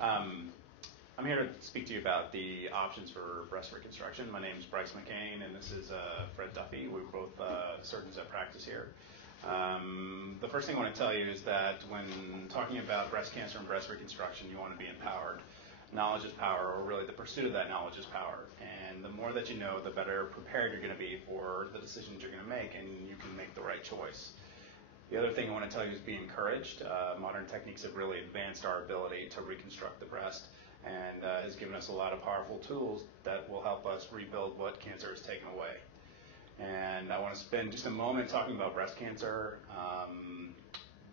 I'm here to speak to you about the options for breast reconstruction. My name is Bryce McCain, and this is Fred Duffy. We're both surgeons at practice here. The first thing I want to tell you is that when talking about breast cancer and breast reconstruction, you want to be empowered. Knowledge is power, or really the pursuit of that knowledge is power. And the more that you know, the better prepared you're going to be for the decisions you're going to make, and you can make the right choice. The other thing I want to tell you is be encouraged. Modern techniques have really advanced our ability to reconstruct the breast and has given us a lot of powerful tools that will help us rebuild what cancer has taken away. And I want to spend just a moment talking about breast cancer.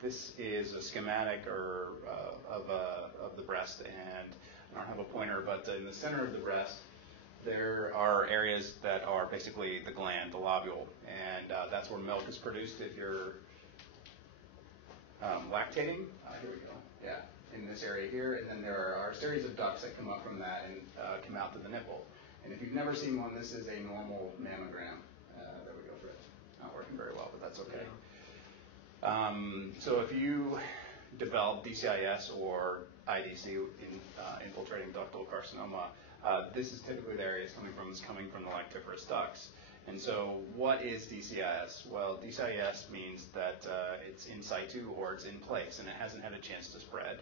This is a schematic of the breast, and I don't have a pointer, but in the center of the breast, there are areas that are basically the gland, the lobule, and that's where milk is produced if you're lactating. Here we go. Yeah, in this area here, and then there are a series of ducts that come up from that and come out to the nipple. And if you've never seen one, this is a normal mammogram. There we go, Fred. Not working very well, but that's okay. So if you develop DCIS or IDC, infiltrating ductal carcinoma, this is typically the area it's coming from the lactiferous ducts. And so what is DCIS? Well, DCIS means that it's in situ or it's in place and it hasn't had a chance to spread.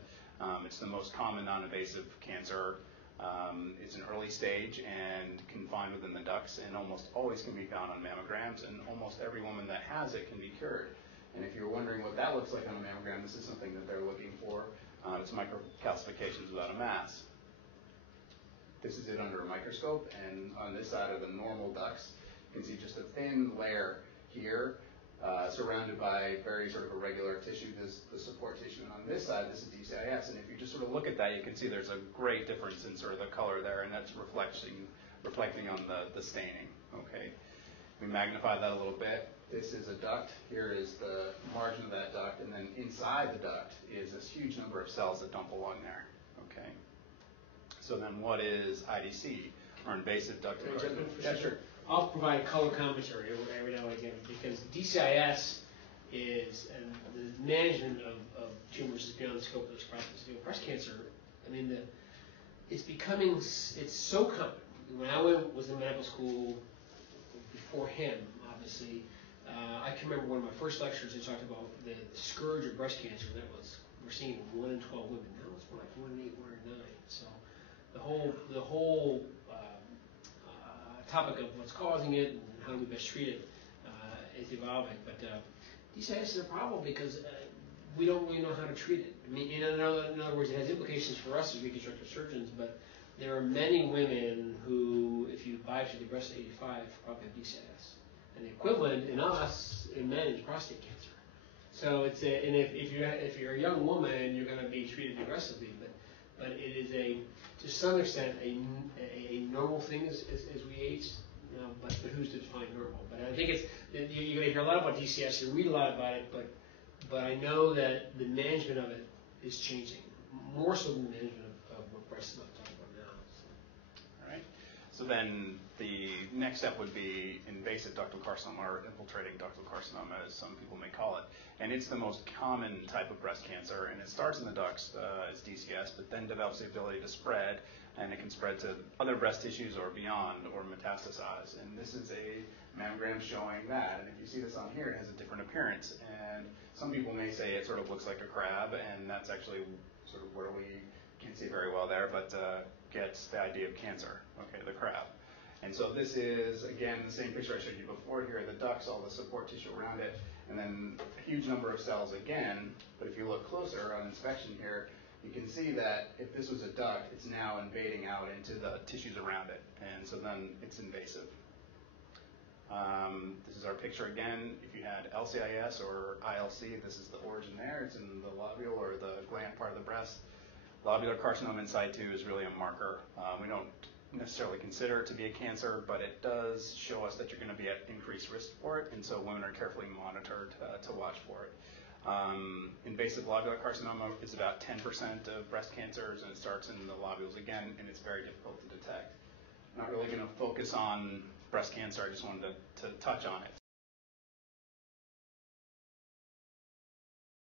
It's the most common non-invasive cancer. It's an early stage and confined within the ducts and almost always can be found on mammograms, and almost every woman that has it can be cured. And if you're wondering what that looks like on a mammogram, this is something that they're looking for. It's microcalcifications without a mass. This is it under a microscope, and on this side are the normal ducts. You can see just a thin layer here, surrounded by very sort of irregular tissue. This is the support tissue, and on this side, this is DCIS. And if you just sort of look at that, you can see there's a great difference in sort of the color there, and that's reflecting on the staining. Okay, we magnify that a little bit. This is a duct. Here is the margin of that duct, and then inside the duct is this huge number of cells that don't belong there. Okay. So then, what is IDC, or invasive ductal carcinoma? Yeah, sure. I'll provide color commentary every now and again, because DCIS is, and the management of tumors is beyond the scope of this practice. Breast cancer, I mean, it's so common. When I was in medical school before him, obviously, I can remember one of my first lectures, they talked about the scourge of breast cancer. That was, we're seeing 1 in 12 women. Now it's more like 1 in 8, 1 in 9. So the whole topic of what's causing it and how we best treat it is evolving. But DCIS is a problem because we don't really know how to treat it. I mean, in other words, it has implications for us as reconstructive surgeons, but there are many women who, if you biopsy the breast at 85, probably have DCIS. And the equivalent in us, in men, is prostate cancer. So it's and if you're a young woman, you're going to be treated aggressively, but it is to some extent a normal thing as we age. But who's to define normal? But I think you're going to hear a lot about DCIS. You read a lot about it, but I know that the management of it is changing more so than the management of what breast is talking about now. So. All right. So then the next step would be invasive ductal carcinoma, or infiltrating ductal carcinoma, as some people may call it. And it's the most common type of breast cancer, and it starts in the ducts as DCS, but then develops the ability to spread, and it can spread to other breast tissues or beyond, or metastasize. And this is a mammogram showing that. And if you see this on here, it has a different appearance. And some people may say it sort of looks like a crab, and that's actually sort of where we can't see very well there, but gets the idea of cancer, okay, the crab. And so this is, again, the same picture I showed you before here, the ducts, all the support tissue around it, and then a huge number of cells again. But if you look closer on inspection here, you can see that if this was a duct, it's now invading out into the tissues around it, and so then it's invasive. This is our picture again. If you had LCIS or ILC, this is the origin there. It's in the lobule or the gland part of the breast. Lobular carcinoma in situ is really a marker. We don't necessarily consider it to be a cancer, but it does show us that you're going to be at increased risk for it, and so women are carefully monitored to watch for it. Invasive lobular carcinoma is about 10% of breast cancers, and it starts in the lobules again, and it's very difficult to detect. I'm not really going to focus on breast cancer. I just wanted to touch on it.